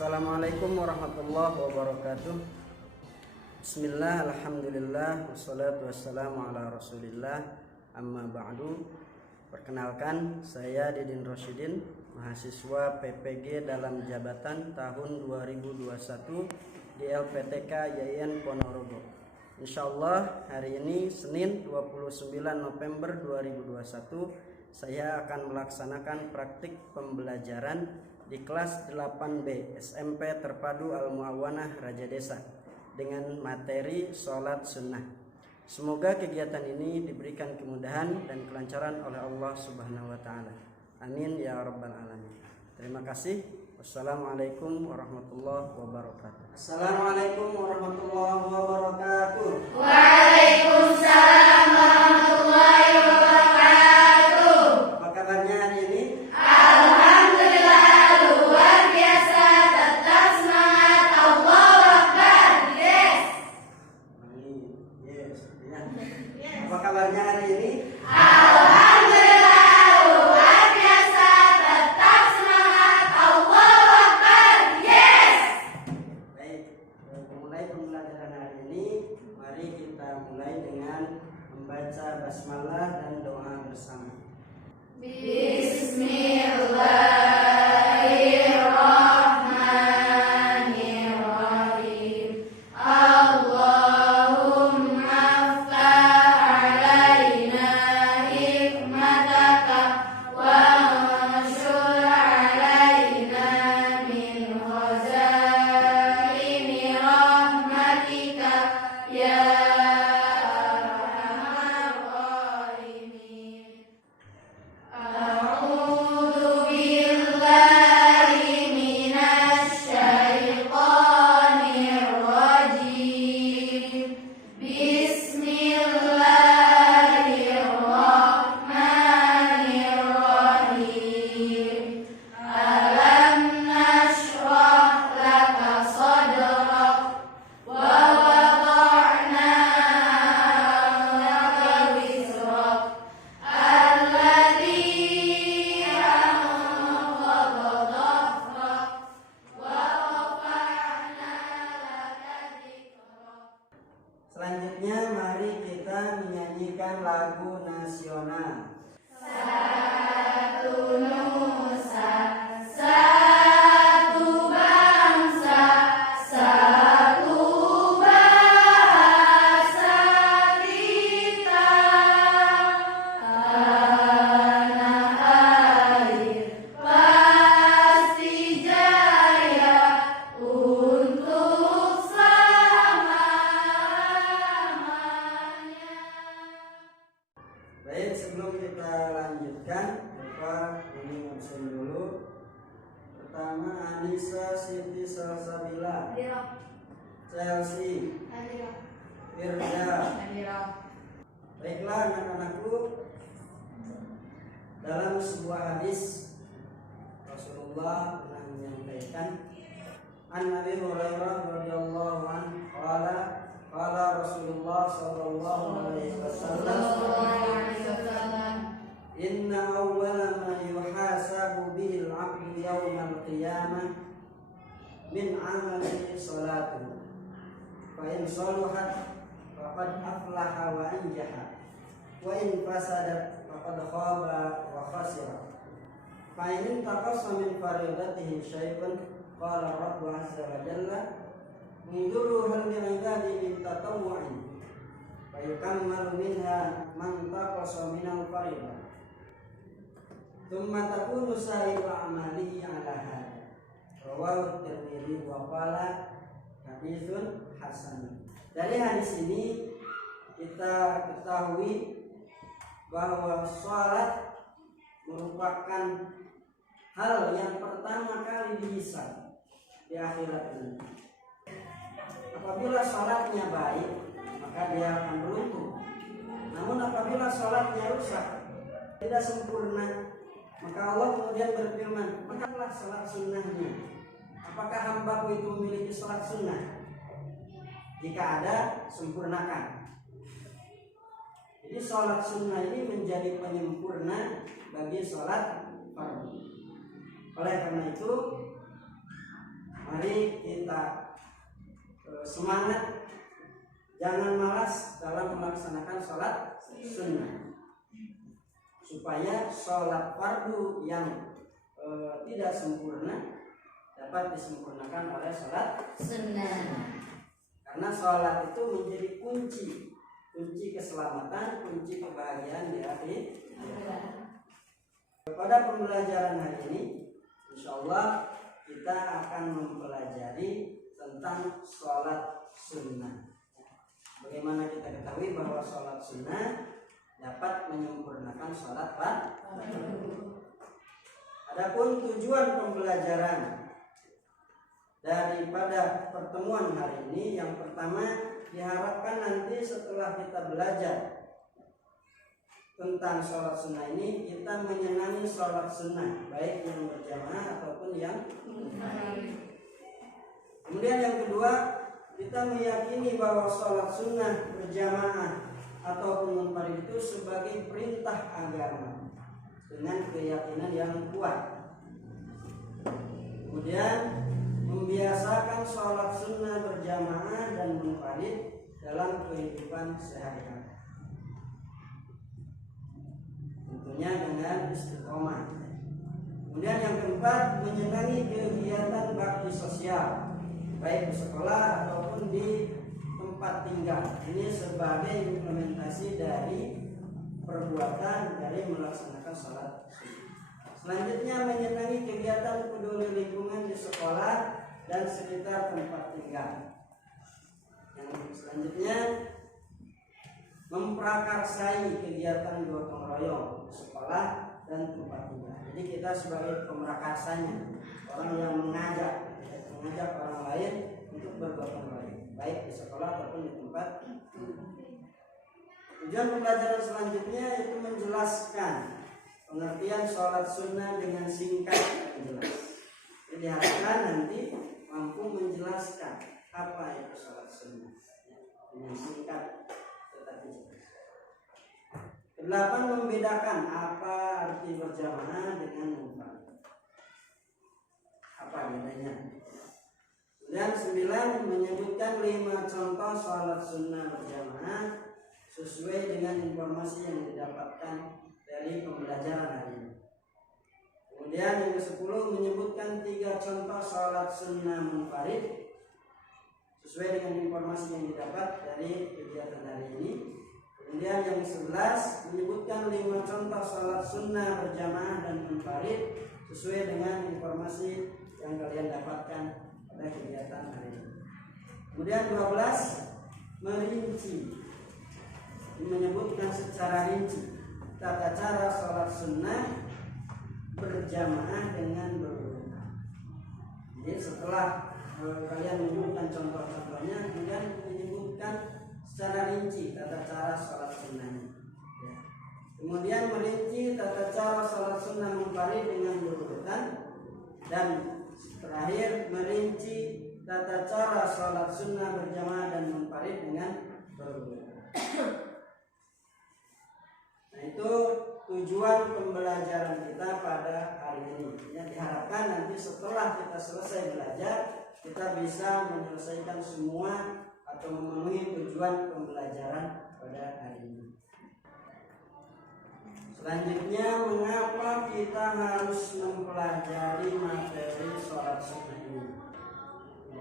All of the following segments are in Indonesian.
Assalamualaikum warahmatullahi wabarakatuh. Bismillah, alhamdulillah, wassalatu wassalamu ala rasulillah, amma ba'du. Perkenalkan, saya Didin Rosyidin, mahasiswa PPG dalam jabatan tahun 2021 di LPTK YIN Ponorogo. Insyaallah hari ini Senin 29 November 2021 saya akan melaksanakan praktik pembelajaran di kelas 8B SMP Terpadu Al-Mu'awanah Raja Desa dengan materi sholat sunnah. Semoga kegiatan ini diberikan kemudahan dan kelancaran oleh Allah Subhanahu wa Ta'ala. Amin ya Rabbal Alamin. Terima kasih. Wassalamualaikum warahmatullahi wabarakatuh. Assalamualaikum warahmatullahi wabarakatuh. Waalaikumsalam warahmatullahi wabarakatuh. Apa kabarnya hari ini? Alhamdulillah luar biasa, tetap semangat. Allahu Akbar. Yes. Yes. Apa kabarnya hari ini? Alhamdulillah luar biasa, tetap semangat. Allahu Akbar. Yes. Baik, mulai pembelajaran hari ini, mari kita mulai dengan membaca basmalah dan doa bersama. Bismillahirrahmanirrahim. Allahumma ftah alaina hikmataka wa anshur alaina min khazaini rahmatika ya arhamar rahimin. A'udzu billahi minasy syaithanir rajim. Bismillahirrahmanirrahim. Alam nashrah laka sadrak wa wada'na 'anka wizrak alladzi anqadha dhahrak wa rafa'na laka dzikrak. Selanjutnya mari kita menyanyikan lagu nasional. Satu nusa, satu bangsa, satu bahasa kita. Tanah air pasti jaya untuk selamanya. Baik, sebelum kita lanjutkan, lupa ini absen dulu. Pertama Anissa Siti Salsabila, Chelsea, Firda. Baiklah anak-anakku, dalam sebuah hadis Rasulullah pernah menyampaikan, An Abi Hurairah radhiyallahu anhu qala Rasulullah sallallahu alaihi wasallam, inna awwala ma yuhasabu bihi al-'abdu yawm al-qiyamah min 'amali salatuhu fa in salahat faqad aflaha wa anjaha wa in fasadat faqad khaba wa khasira fa in taqassa min faridatihi syai'un qala rabbu 'azza wa jalla unzuru hal li'ibadi min tatawwu'in fa yukammalu minha man taqassa min al-faridah thumma takunu sa'iru a'malihi 'ala hadha rawahu Tirmidzi wa qala haditsun hasan. Dari hadis ini kita ketahui bahwa salat merupakan hal yang pertama kali dihisab di akhirat ini. Apabila salatnya baik, maka dia akan beruntung. Namun apabila salatnya rusak, tidak sempurna, maka Allah kemudian berfirman, makalah salat sunnahnya. Apakah hambaku itu memiliki salat sunnah? Jika ada, sempurnakan. Jadi salat sunnah ini menjadi penyempurna bagi salat fardu. Oleh karena itu, mari kita semangat, jangan malas dalam melaksanakan sholat sunnah, supaya sholat fardu yang tidak sempurna dapat disempurnakan oleh sholat Sunnah. karena sholat itu menjadi kunci keselamatan, kunci kebahagiaan di akhir. Pada pembelajaran hari ini, insya Allah kita akan mempelajari tentang sholat sunnah. Bagaimana kita ketahui bahwa sholat sunnah dapat menyempurnakan sholat fardu. Adapun tujuan pembelajaran daripada pertemuan hari ini, yang pertama diharapkan nanti setelah kita belajar tentang sholat sunnah ini, kita menyenangi sholat sunnah, baik yang berjamaah ataupun yang munfarid. Kemudian yang kedua, kita meyakini bahwa sholat sunnah berjamaah ataupun munfarid itu sebagai perintah agama dengan keyakinan yang kuat. Kemudian membiasakan sholat sunnah berjamaah dan munfarid dalam kehidupan sehari-hari, tentunya dengan istiqomah. Kemudian yang keempat, menyenangi kegiatan bakti sosial, baik di sekolah ataupun di tempat tinggal. Ini sebagai implementasi dari perbuatan dari melaksanakan sholat sunnah. Selanjutnya, menyenangi kegiatan peduli lingkungan di sekolah dan sekitar tempat tinggal. Yang selanjutnya, memprakarsai kegiatan gotong royong di sekolah dan tempat tinggal. Jadi kita sebagai pemrakarsanya, orang yang mengajak orang lain untuk bergotong royong, baik di sekolah ataupun di tempat. Tujuan pembelajaran selanjutnya itu menjelaskan pengertian sholat sunnah dengan singkat dan jelas. Jadi diharapkan nanti mampu menjelaskan apa itu sholat sunnah dengan singkat tetapi jelas. Kedelapan, membedakan apa arti berjamaah dengan munfarid. Apa bedanya? Dan 9, menyebutkan 5 contoh sholat sunnah berjamaah sesuai dengan informasi yang didapatkan dari pembelajaran hari ini. Kemudian yang ke-10, menyebutkan 3 contoh sholat sunnah munfarid sesuai dengan informasi yang didapat dari kegiatan hari ini. Kemudian yang ke-11, menyebutkan 5 contoh sholat sunnah berjamaah dan munfarid sesuai dengan informasi yang kalian dapatkan pada kegiatan hari ini. Kemudian 12, merinci, menyebutkan secara rinci tata cara sholat sunnah berjamaah dengan berurutan. Jadi setelah kalian menyebutkan contoh-contohnya, kemudian menyebutkan secara rinci tata cara sholat sunnahnya. Ya. Kemudian merinci tata cara sholat sunnah munfarid dengan berurutan, dan terakhir merinci tata cara sholat sunnah berjamaah dan munfarid dengan berurutan. Nah, itu tujuan pembelajaran kita pada hari ini. Yang diharapkan nanti setelah kita selesai belajar, kita bisa menyelesaikan semua atau memenuhi tujuan pembelajaran pada hari ini. Selanjutnya, mengapa kita harus mempelajari materi sholat sunnah ini?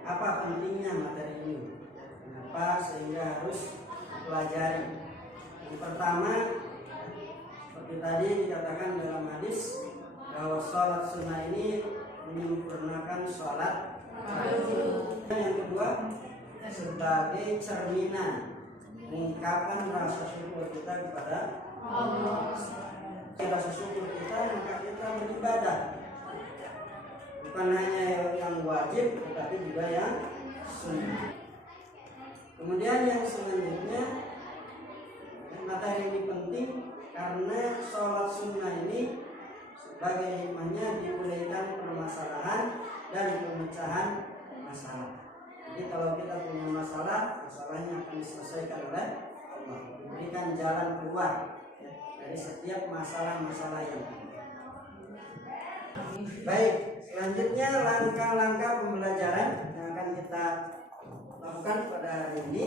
Apa pentingnya materi ini? Kenapa sehingga harus mempelajari? Yang pertama, seperti tadi dikatakan dalam hadis bahwa sholat sunnah ini menyempurnakan sholat fardu. Yang kedua, sebagai cerminan ungkapan rasa syukur kita kepada Allah. Rasa syukur kita, maka kita beribadah, bukan hanya yang wajib tetapi juga yang sunnah. Kemudian yang selanjutnya, materi ini penting karena sholat sunnah ini sebagai hikmahnya dibolehkan permasalahan dan pemecahan masalah. Jadi kalau kita punya masalah, masalahnya akan diselesaikan oleh Allah, diberikan jalan keluar dari setiap masalah-masalah yang ada. Baik, selanjutnya langkah-langkah pembelajaran yang akan kita lakukan pada hari ini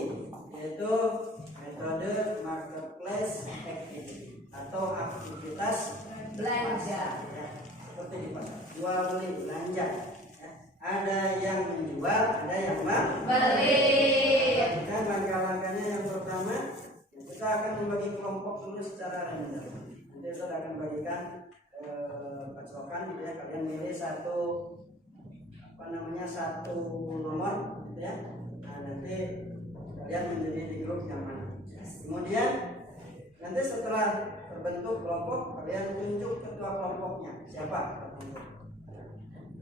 yaitu metode marketplace activity atau aktivitas Belanja. ya, seperti di pasar jual beli belanja ya. Ada yang menjual, ada yang Beli. Dan langkah-langkahnya yang pertama kita akan membagi kelompok dulu secara random. Nanti saya akan bagikan pacokan gitu ya, kalian milih satu satu nomor gitu ya. Nah, nanti kalian menjadi di grup yang mana. Kemudian nanti setelah terbentuk kelompok, kalian tunjuk ketua kelompoknya siapa.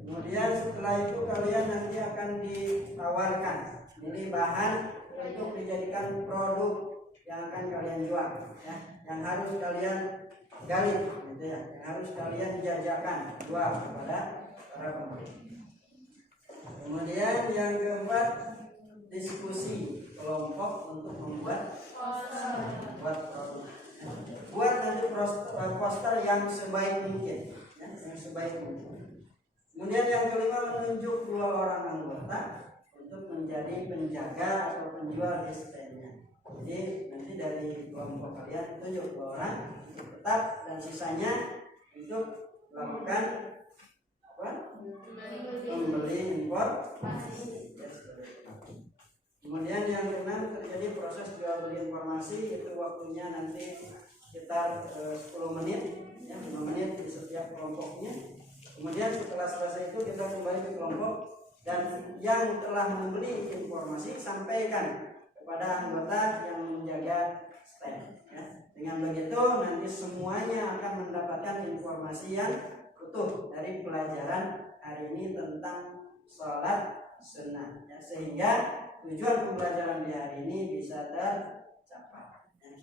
Kemudian setelah itu kalian nanti akan ditawarkan milih bahan untuk dijadikan produk yang akan kalian jual ya, yang harus kalian gali gitu ya, yang harus kalian jajakan jual kepada para pembeli. Kemudian yang keempat, diskusi kelompok untuk membuat produk. Buat nanti poster yang sebaik mungkin ya, yang sebaik mungkin. Kemudian yang kelima, menunjuk 2 orang anggota untuk menjadi penjaga atau penjual di standnya. Jadi nanti dari kelompok kalian tunjuk 2 orang tetap, dan sisanya untuk melakukan membeli impor. Kemudian yang keenam, terjadi proses jual beli informasi, itu waktunya nanti sekitar 10 menit ya, 5 menit di setiap kelompoknya. Kemudian setelah selesai itu kita kembali ke kelompok, dan yang telah membeli informasi sampaikan kepada anggota yang menjaga stand ya. Dengan begitu nanti semuanya akan mendapatkan informasi yang utuh dari pelajaran hari ini tentang sholat sunnah ya, sehingga tujuan pembelajaran di hari ini bisa tercapai.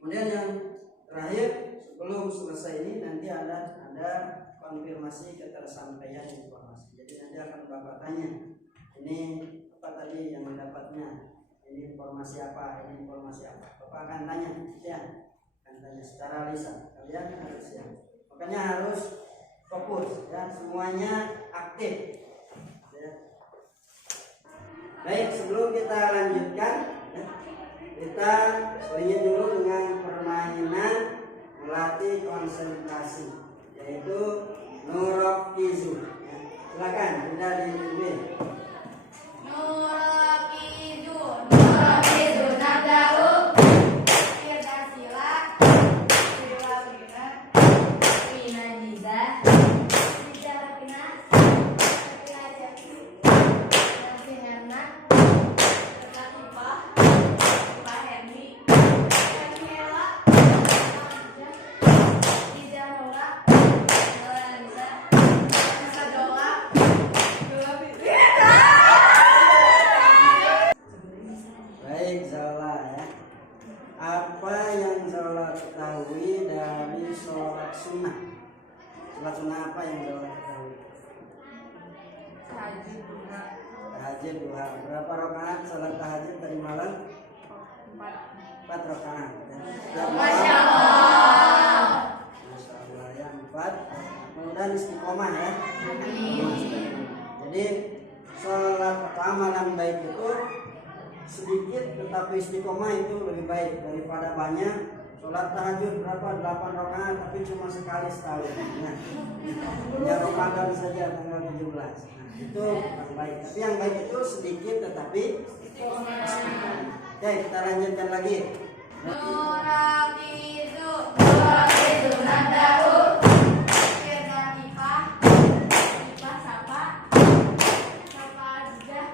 Kemudian yang terakhir, sebelum selesai ini nanti ada konfirmasi ketersampaian informasi. Jadi nanti akan Bapak tanya, ini apa tadi yang mendapatnya, ini informasi apa, ini informasi apa. Bapak akan tanya ya, akan tanya secara lisan. Kalian harus ya, makanya harus fokus ya, semuanya aktif ya. Baik, sebelum kita lanjutkan ya, kita selingi dulu dengan permainan melatih konsentrasi, yaitu nurokizu ya. Silakan sudah dimulai. Nurakizu nabda'u Irtasila Irwabina Minajiza Bicarapina Jaki Nasi Herna Terkatipah Pak Hermi Hermiela Ijanura Nisa Sadola Baik, Zola ya. Apa yang Zola ketahui dari sholat sunnah? Sholat sunnah apa yang Zola ketahui? Tahajud duha. Berapa rakaat sholat tahajud tadi malam? 4 rakaat. Ya. Masya Allah. Masya Allah ya, 4. Kemudian istiqomah ya. Jadi sholat amalan baik itu sedikit tetapi istiqomah itu lebih baik daripada banyak. Sholat tahajud berapa? 8 rakaat tapi cuma sekali setahun. Nah, ya Ramadan saja tanggal 17. Nah, itu yang baik. Tapi yang baik itu sedikit tetapi istiqomah. Oke, kita lanjutkan lagi. Nurakizu nabda'u Irtasipah Irtasipah Sapa Sapa Dijah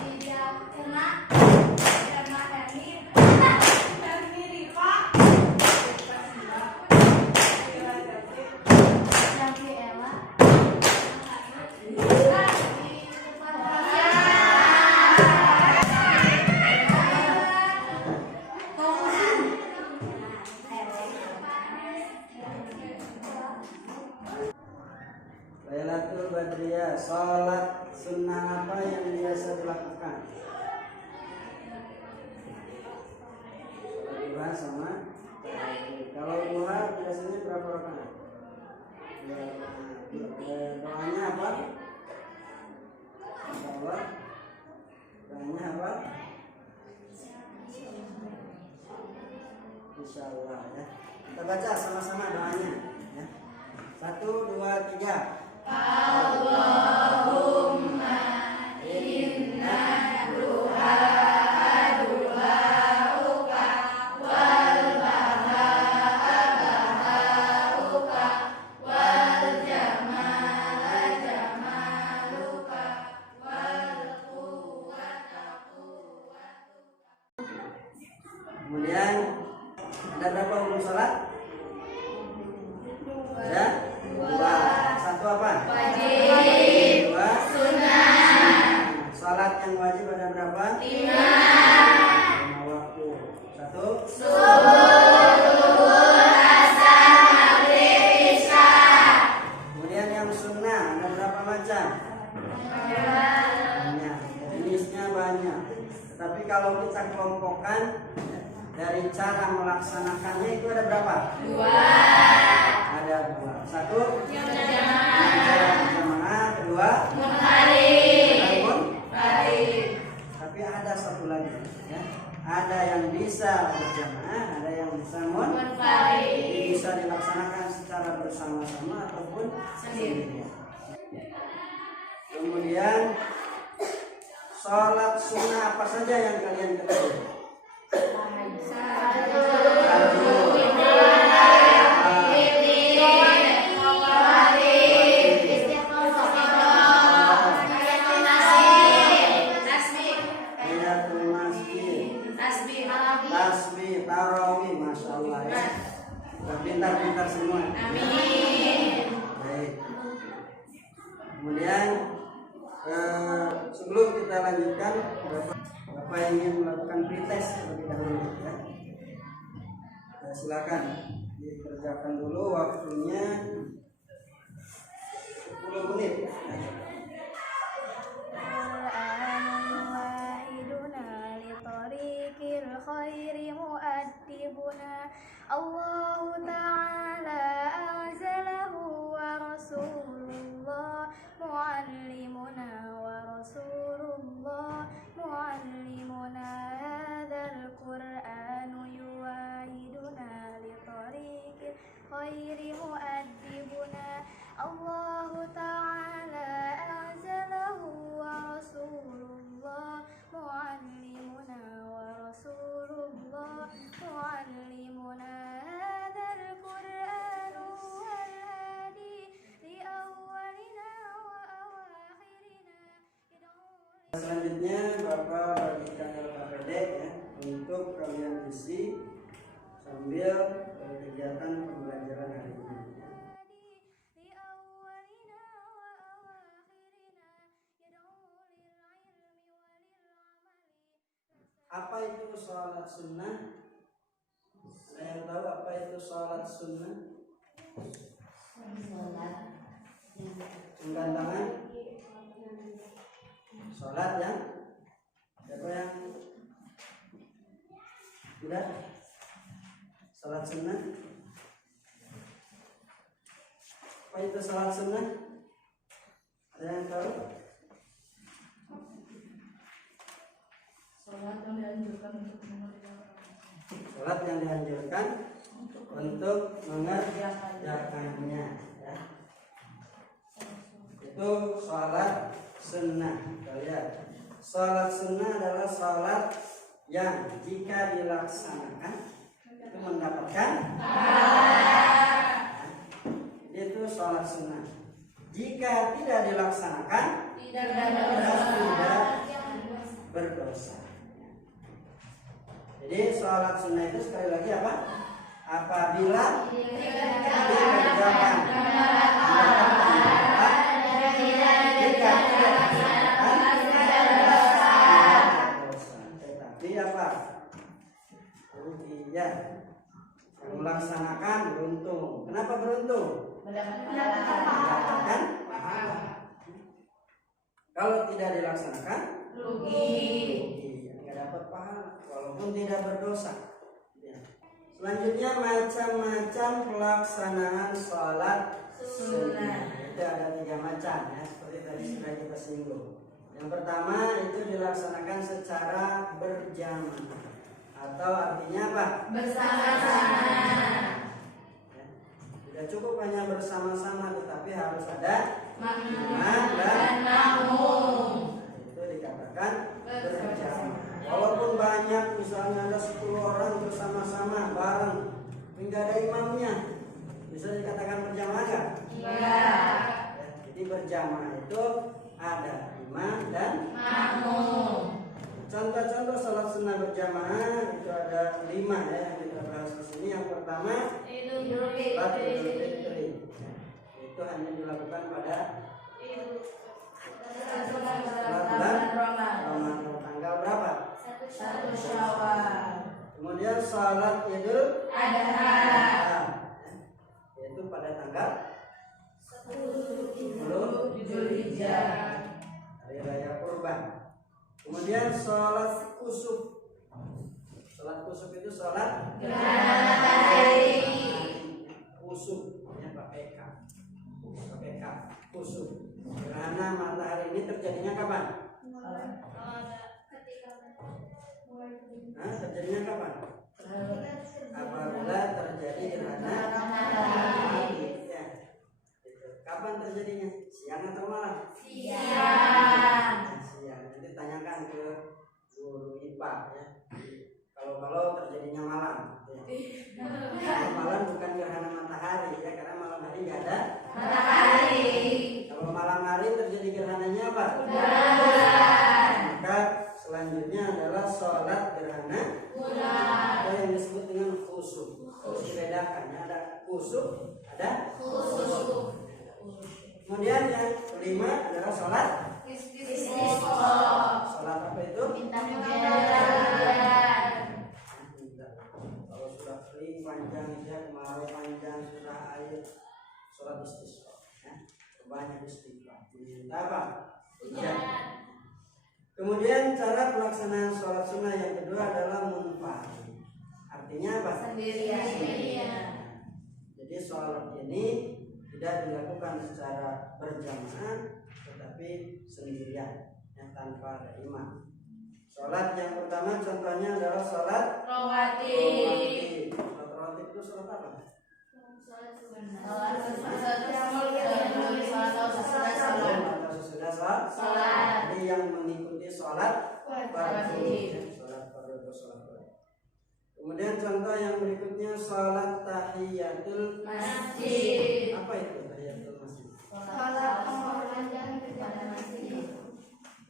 Dijah Kena Herma Hermi Hermi Rifa Irtasila Irwajati Jaki Ella Lailatul Badriyah, sholat sunnah apa yang biasa dilakukan? Sholat duha sama tahajud. Kalau duha biasanya berapa rakaat? Doanya apa? Insyaallah. Doanya apa? Insyaallah ya. Kita baca sama-sama doanya ya. 1, 2, 3. Allahumma inna du'aa du'auka wal bahaa bahauka wal jamala jamaluka wal quwwata quwwatuka. Kemudian ada berapa hukum salat? Ada 2. 1 apa? Wajib, 2 sunnah, salat yang wajib ada berapa? 5, 5 waktu. 1 subuh, asar, maghrib, isya. Kemudian yang sunnah ada berapa macam? Banyak. Jenisnya banyak. Tetapi kalau kita kelompokkan dari cara melaksanakannya itu ada berapa? 2, Ada 2. 1 berjamaah, kedua munfarid, munfarid. Tapi ada satu lagi ya. Ada yang bisa berjamaah, ada yang bisa munfarid. bisa dilaksanakan secara bersama-sama ataupun sendiri. Kemudian sholat sunnah apa saja yang kalian ketahui? Tahiyatul masjid, tasbih, tarawih, masya Allah ya. Sudah pintar-pintar semua. Baik. Kemudian sebelum kita lanjutkan, Bapak ingin melakukan pretest terlebih dahulu ya. Silakan dikerjakan dulu, waktunya 10 menit. Allah Ta'ala anzalahu wa rasulullah muallimuna wa rasulullah muallimuna hadzal qur'anu yuwahiduna li tariqil khairi mu'addibuna Allah Ta'ala anzalahu wa rasulullah muallimuna wa rasulullah muallimuna hadzal qur'anu wal hadi li awwalina wa awakhirina. Selanjutnya Bapak bagikan LKPD ya untuk kalian isi sambil kegiatan pembelajaran hari ini. Apa itu sholat sunnah? Ada yang tahu apa itu sholat sunnah? Angkat tangan. Sholat ya. Siapa yang sudah? Sholat sunnah. Apa itu sholat sunnah? Ada yang tahu? Sholat yang dianjurkan untuk mengerjakan. Sholat yang dianjurkan untuk mengerjakannya ya. Itu sholat sunnah. Lihat, sholat sunnah adalah sholat yang jika dilaksanakan itu mendapatkan itu sholat sunnah. Jika tidak dilaksanakan tidak berdosa. Jadi sholat sunnah itu sekali lagi apa? Apabila dikerjakan jika tidak dilaksanakan berdosa. Tetapi apa? Rugi ya. Yang melaksanakan beruntung. Kenapa beruntung? Mendapatkan pahala. Kalau tidak dilaksanakan rugi, nggak dapat pahala walaupun tidak berdosa ya. Selanjutnya macam-macam pelaksanaan sholat Sunnah. Itu ada 3 macam ya, seperti tadi sudah kita singgung. Yang pertama itu dilaksanakan secara berjamaah atau artinya apa? Bersama-sama. Ya. Tidak cukup hanya bersama-sama, tetapi harus ada Makmum dan makmum. Itu dikatakan berjamaah. Walaupun banyak, misalnya ada 10 orang bersama-sama bareng, tidak ada imamnya, bisa dikatakan berjamaah nggak? Iya. Ya, jadi berjamaah itu ada imam dan Makmum. contoh-contoh salat sunnah berjamaah itu ada 5 ya yang kita bahas di sini. Yang pertama Idul salat Idul Fitri. Fitri. Itu hanya dilakukan pada Bulan Ramadan tanggal berapa? 1 Syawal. Kemudian salat Idul Adha. Yaitu pada tanggal 10 Zulhijjah. hari raya Kurban. Kemudian sholat kusuf. Sholat kusuf itu sholat Gerhana matahari. kusuf ya, pakai K. Kusuf. Gerhana matahari ini terjadinya kapan? Terjadinya kapan? Apabila terjadi gerhana matahari. Ya. Gitu. Kapan terjadinya? Siang atau malam? Siang. Siang. Nanti tanyakan ke guru IPA ya. Kalau terjadinya malam. Ya. Kalau malam bukan gerhana matahari ya, karena malam hari nggak ada Matahari. Kalau malam hari terjadi gerhananya apa? Bulan. Maka selanjutnya adalah sholat gerhana Bulan. atau yang disebut dengan khusuf. Harus dibedakan ya, ada khusuf, ada Khusus. kemudian yang kelima adalah sholat. Istisqa. Sholat apa itu? Minta hujan. Kalau sudah kering panjang ya, kemarau panjang sudah air, sholat istisqa ya. Banyak istighfar. Minta apa? Hujan. Kemudian cara pelaksanaan sholat sunnah yang kedua adalah munfarid. Artinya apa? Sendirian. Jadi sholat ini tidak dilakukan secara berjamaah, tetapi sendirian, yang tanpa ada imam. Sholat yang pertama contohnya adalah sholat Rawatib. Sholat rawatib itu sholat apa? Atau sesudah sholat. Jadi yang mengikuti sholat fardu. Sholat fardu atau sholat fardu. Kemudian contoh yang berikutnya sholat tahiyatul Masjid. Apa itu tahiyatul masjid? Salat penghormatan kepada masjid.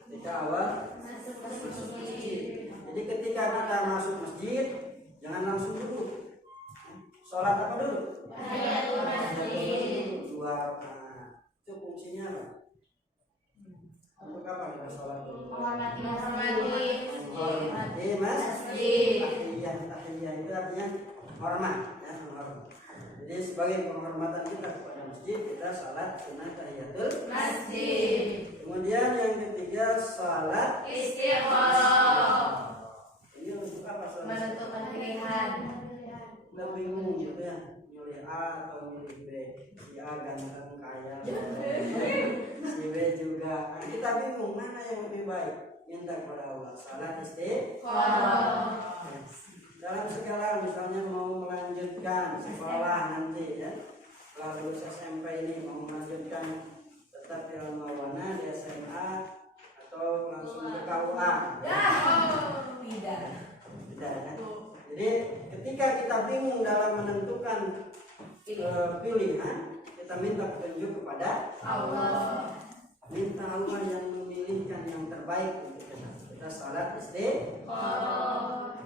Ketika awal Masjid. Jadi ketika kita masuk masjid, jangan langsung duduk. Sholat apa dulu? Tahiyatul masjid. 2 rakaat. Itu fungsinya apa? Untuk apa kita sholat dulu? Menghormati Menghormati masjid. Tahiyah itu artinya hormat, ya, menghormat. Jadi sebagai penghormatan kita kepada masjid, kita sholat sunnah tahiyatul Masjid. Kemudian yang ketiga sholat Istiqoroh. Ini untuk apa sholat? Menentukan pilihan. Udah bingung gitu ya, milih A atau milih B. Si A ganteng kaya, si B juga. Nah, kita bingung mana yang lebih baik. Minta kepada Allah. Salat Istiqoroh. dalam segala, misalnya mau melanjutkan sekolah nanti ya, setelah lulus SMP ini mau melanjutkan tetap di Al-Mawana di SMA atau langsung ke KUA. Tidak. Tidak ya. Jadi ketika kita bingung dalam menentukan pilihan, kita minta petunjuk kepada Allah. Minta Allah yang memilihkan yang terbaik untuk kita. Kita salat istiqoroh.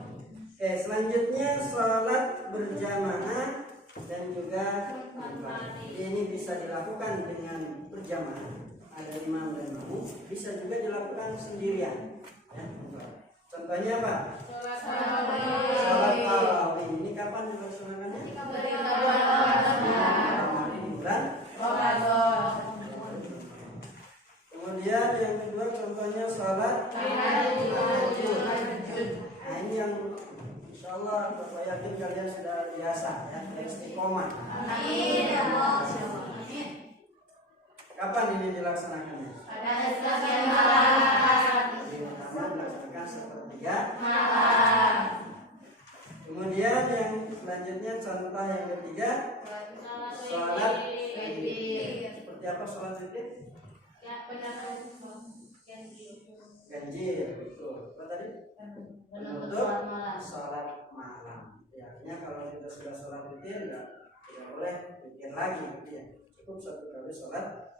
Oke, selanjutnya salat berjamaah dan juga munfarid. Ini bisa dilakukan dengan berjamaah, ada imam dan makmum. Bisa juga dilakukan sendirian. Ya, contohnya apa? Salat tarawih. Ini kapan dilaksanakannya? Di bulan Ramadan. Kemudian yang kedua contohnya salat tahajud. Nah ini yang insya Allah Bapak yakin kalian sudah biasa ya, istiqomah. Amin. Kapan ini dilaksanakannya? Pada sebagian malam. Pertama dilaksanakan sepertiga Malam. Kemudian yang selanjutnya contoh yang ketiga, sholat Witir. seperti apa sholat witir? Ya benar. Ganjil, betul. Apa tadi? Menutup sholat malam. Ya, artinya kalau kita sudah sholat witir tidak boleh witir lagi, ya. Cukup satu kali sholat.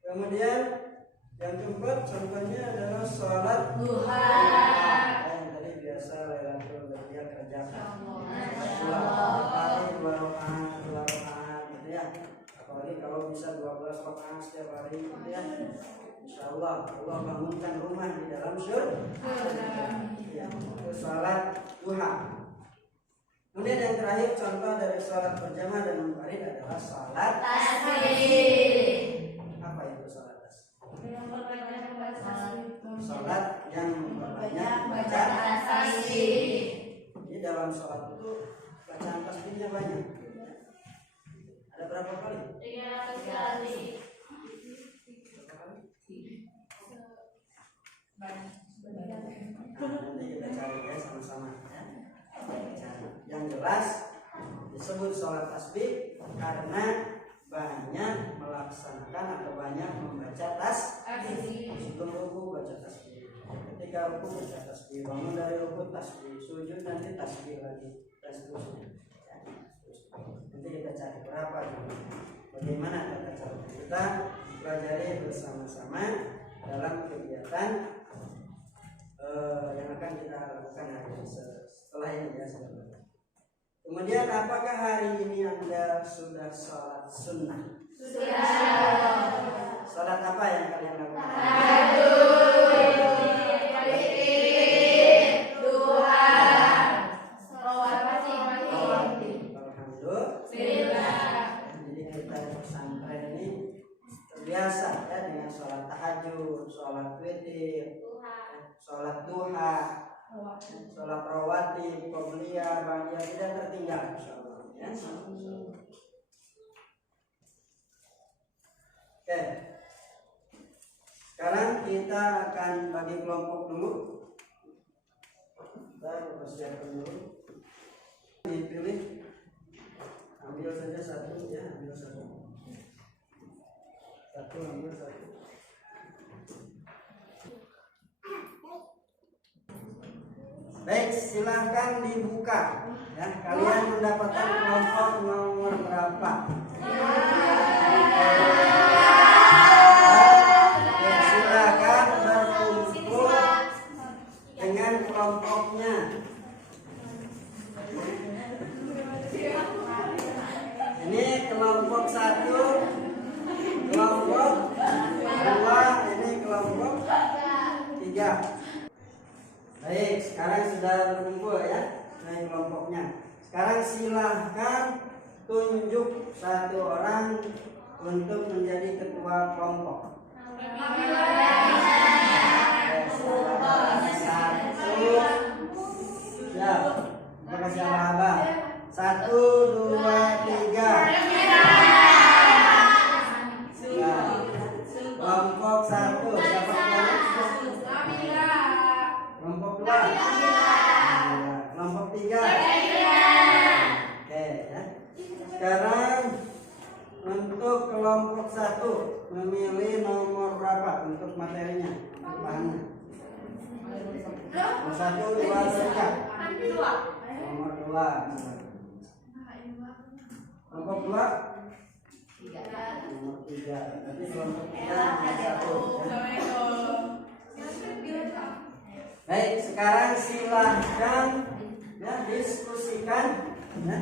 Kemudian yang keempat contohnya adalah sholat Duha. yang tadi biasa Lailatul Qadar kerjakan. Insyaallah. 2 rakaat gitu ya. Apalagi kalau bisa 12 rakaat setiap hari gitu ya. Insyaallah Allah bangunkan rumah di dalam surga. Ya, itu sholat duha. Kemudian yang terakhir contoh dari sholat berjamaah dan munfarid adalah sholat Tasbih. apa itu sholat tasbih? Tasbih. Sholat yang banyak Baca baca. tasbih. Jadi dalam sholat itu bacaan tasbihnya banyak. Ada berapa kali? 3 kali. Nanti kita cari ya sama-sama ya. Yang jelas disebut sholat tasbih karena banyak melaksanakan atau banyak membaca tasbih. Sebelum ruku baca tasbih, ketika ruku baca tasbih, bangun dari ruku tasbih, sujud nanti tasbih lagi dan seterusnya. Nanti kita cari berapa bagaimana tata cara kita pelajari bersama-sama dalam kegiatan yang akan kita lakukan hari ini setelah ini ya saudara. Kemudian apakah hari ini Anda sudah sholat sunnah? Sudah. Sholat apa yang kalian lakukan? Duha. Alhamdulillah. Jadi kita di pesantren ini terbiasa ya dengan sholat tahajud, sholat witir, sholat duha, sholat rawatib, qobliyah, ba'diyah tidak tertinggal insyaallah ya. Oke. Sekarang kita akan bagi kelompok dulu. Kita persiapkan dulu. Dipilih. Ambil saja satu ya, ambil satu. Ambil satu. Baik, silahkan dibuka. Ya, kalian mendapatkan kelompok nomor berapa? Ya, silahkan berkumpul dengan kelompoknya. Ini kelompok 1, kelompok 2, ini kelompok 3. Baik, sekarang sudah berkumpul ya dengan kelompoknya. Sekarang silahkan tunjuk satu orang untuk menjadi ketua kelompok. Siap. Terima kasih abah. 1, 2, 3. Kelompok 1 siapa namanya? Kelompok 2. Kelompok 3. Oke ya. Sekarang untuk kelompok 1 memilih nomor berapa untuk materinya? Bahannya. Nomor 1, 2, 3. Nomor 2. Kelompok 2. Nomor 3. Berarti kelompok 3 nomor 1. Baik, sekarang silahkan ya diskusikan ya.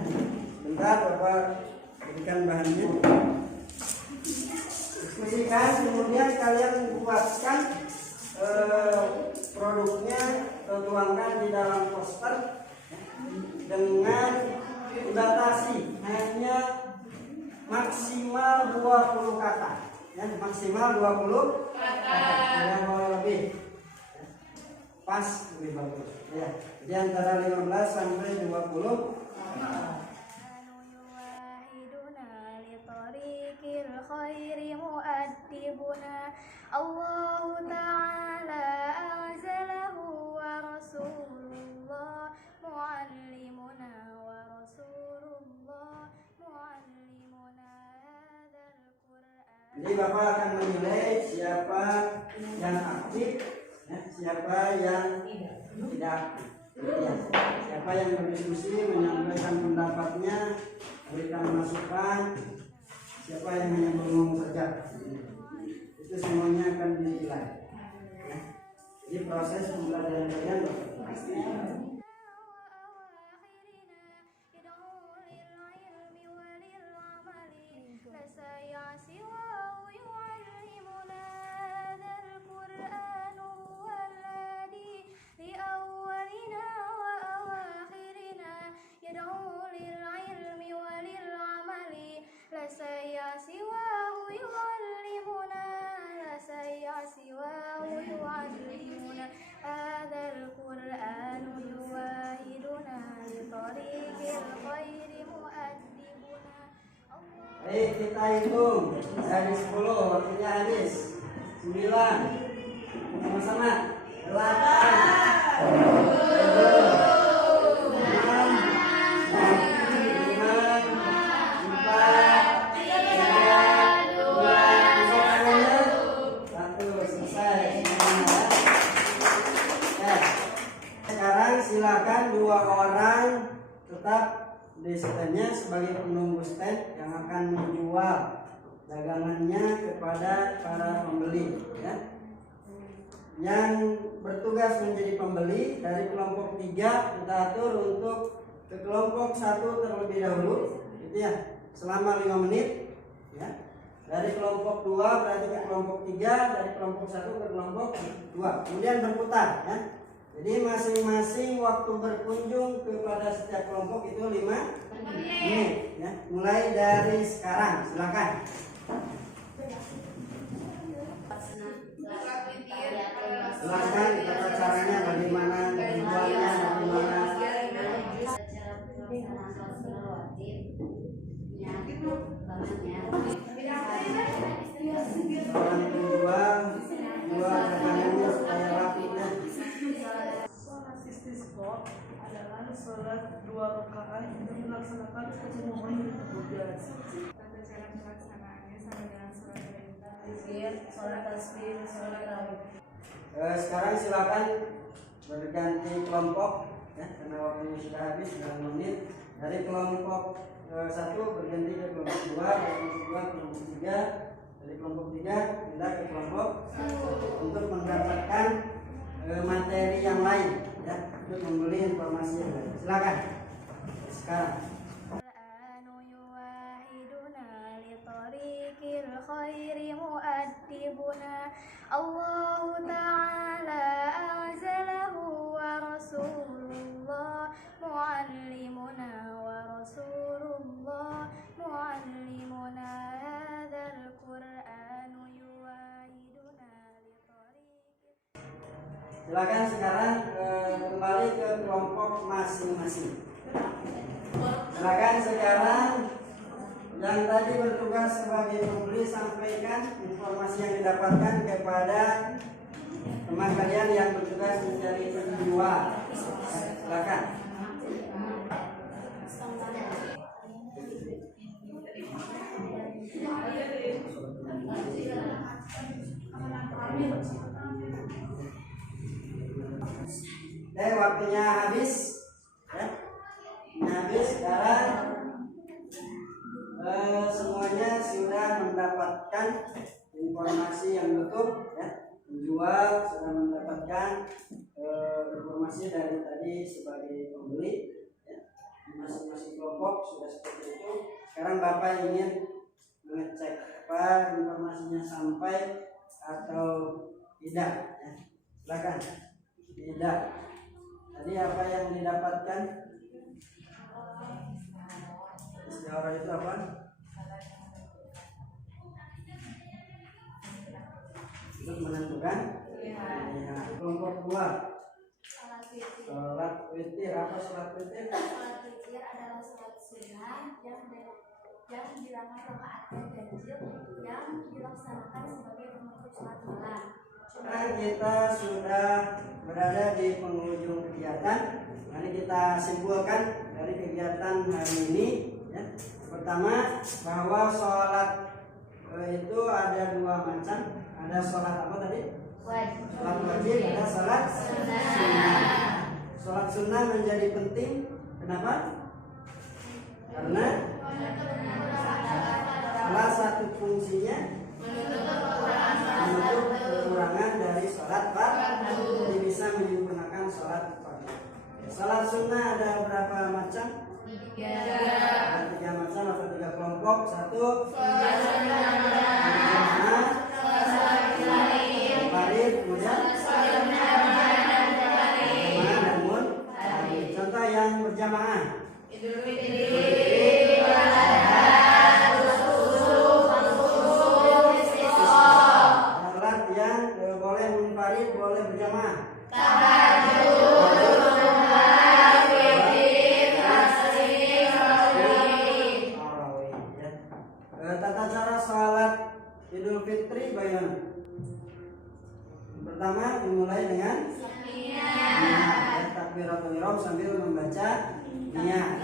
Bentar Bapak berikan bahannya. Diskusikan, kemudian kalian buatkan produknya, tuangkan di dalam poster ya, dengan dibatasi hanya maksimal 20 kata ya, maksimal 20 kata, tidak boleh lebih. Pas lebih bagus ya. Jadi antara 15 sampai 20. Jadi Bapak akan menilai siapa yang aktif, ya, siapa yang tidak aktif. Ya, siapa yang berdiskusi, menyampaikan pendapatnya, memberikan masukan, siapa yang hanya bengong saja. Itu semuanya akan dinilai. Ya. Jadi proses pembelajaran kalian pasti. Baik, kita hitung dari 10, waktunya habis. 9, sama-sama 8, 5, 4, 3, 2, 1, selesai. Sekarang silakan 2 orang tetap di standnya sebagai penunggu stand yang akan menjual dagangannya kepada para pembeli, ya. Yang bertugas menjadi pembeli dari kelompok 3 kita atur untuk ke kelompok 1 terlebih dahulu, gitu ya, selama 5 menit, ya. Dari kelompok 2 berarti ke kelompok 3, dari kelompok 1 ke kelompok 2, kemudian berputar, ya. Jadi masing-masing waktu berkunjung kepada setiap kelompok itu 5 menit, ya. Mulai dari sekarang, silakan. Silakan tata caranya bagaimana, tujuannya bagaimana. Orang penjual jual dagangannya supaya laku, ya. Sholat istisqa adalah sholat 2 rakaat yang dilaksanakan seperti mohon kemudian. Tata cara pelaksanaannya sama dengan sholat zikir, sholat tasbih, sholat rawih. Sekarang silakan berganti kelompok, ya, karena waktunya sudah habis 9 menit. Dari kelompok 1 berganti ke kelompok 2, dari kelompok 2 ke kelompok 3, dari kelompok 3 pindah ke kelompok 1 untuk mendapatkan materi yang lain, ya, untuk membeli informasi yang lain. Silakan. Sekarang. Allah Ta'ala anzalahu wa Rasulullah muallimuna wa Rasulullah muallimuna hadzal Qur'anu yuwahiduna li tariqil. Silakan sekarang kembali ke kelompok masing-masing. Silakan sekarang yang tadi bertugas sebagai pembeli sampaikan informasi yang didapatkan kepada teman kalian yang bertugas mencari penjual. Silakan. Waktunya habis, ya. Habis sekarang. Semuanya sudah mendapatkan informasi yang betul, ya. Penjual sudah mendapatkan informasi dari tadi sebagai pembeli, ya. Masing-masing kelompok sudah seperti itu. Sekarang Bapak ingin mengecek apa informasinya sampai atau tidak, ya. Silakan. Tidak. Tadi apa yang didapatkan? Istiarah itu apa? Untuk menentukan, ya. Kelompok 2 sholat witir. Apa sholat witir? Sholat witir adalah sholat sunnah yang bilangan rakaatnya ganjil yang dilaksanakan sebagai penutup sholat malam. Sekarang kita sudah berada di penghujung kegiatan. Mari kita simpulkan dari kegiatan hari ini, ya. Pertama, bahwa sholat itu ada dua macam. Ada sholat apa tadi? Sholat wajib, ada sholat sunnah. Sholat sunnah menjadi penting. Kenapa? Karena salah satu fungsinya menutup kekurangan dari sholat fardu. Jadi bisa menyempurnakan sholat fardu. Sholat sunnah ada berapa macam? Ada 3 macam atau 3 kelompok. Satu, berjamaah, farid, kemudian berjamaah dan munfarid. Contoh yang berjamaah. Sholat yang boleh munfarid, boleh berjamaah. Tata cara sholat Idul Fitri bagaimana? Pertama dimulai dengan niat, takbiratul ihram sambil membaca niat, ya.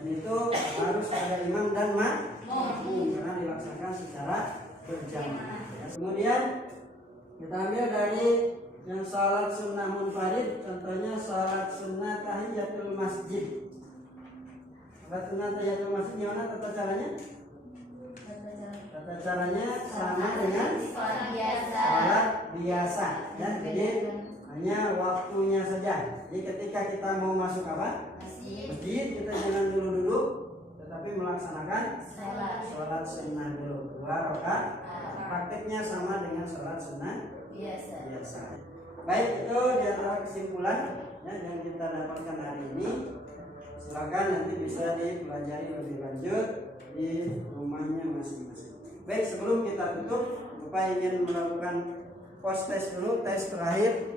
Dan itu harus ada imam dan makmum karena dilaksanakan secara berjamaah. Kemudian kita ambil dari yang sholat sunnah munfarid, contohnya sholat sunnah tahiyatul masjid. Sholat sunnah tahiyatul masjid gimana tata caranya? Tata caranya sama dengan sholat biasa, ya. Jadi hanya waktunya saja. Jadi ketika kita mau masuk apa? Masjid, kita jangan dulu duduk, tetapi melaksanakan sholat sunnah dulu 2 rakaat. Praktiknya sama dengan sholat sunnah biasa. Baik, itu di antara kesimpulan, ya, yang kita dapatkan hari ini. Silakan nanti bisa dipelajari lebih lanjut di rumahnya masing-masing. Baik, sebelum kita tutup, Bapak ingin melakukan post test dulu, tes terakhir.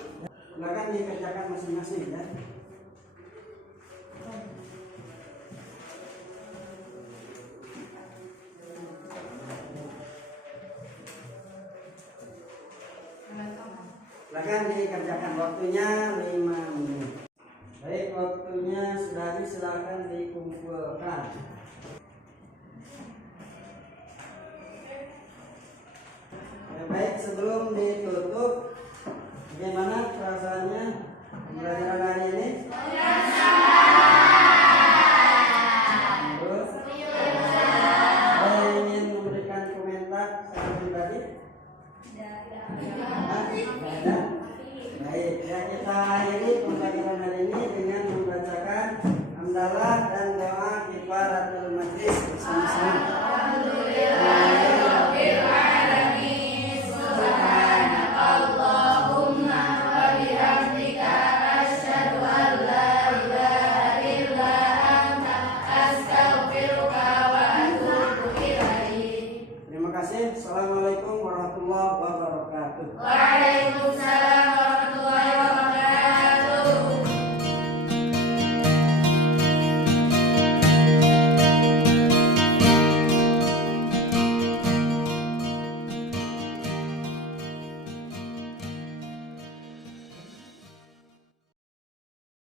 Silakan dikerjakan masing-masing, ya. Silakan dikerjakan, waktunya 5 menit. Baik, waktunya sudah habis, silakan dikumpulkan. Ya, baik, sebelum ditutup, bagaimana perasaannya pembelajaran hari ini?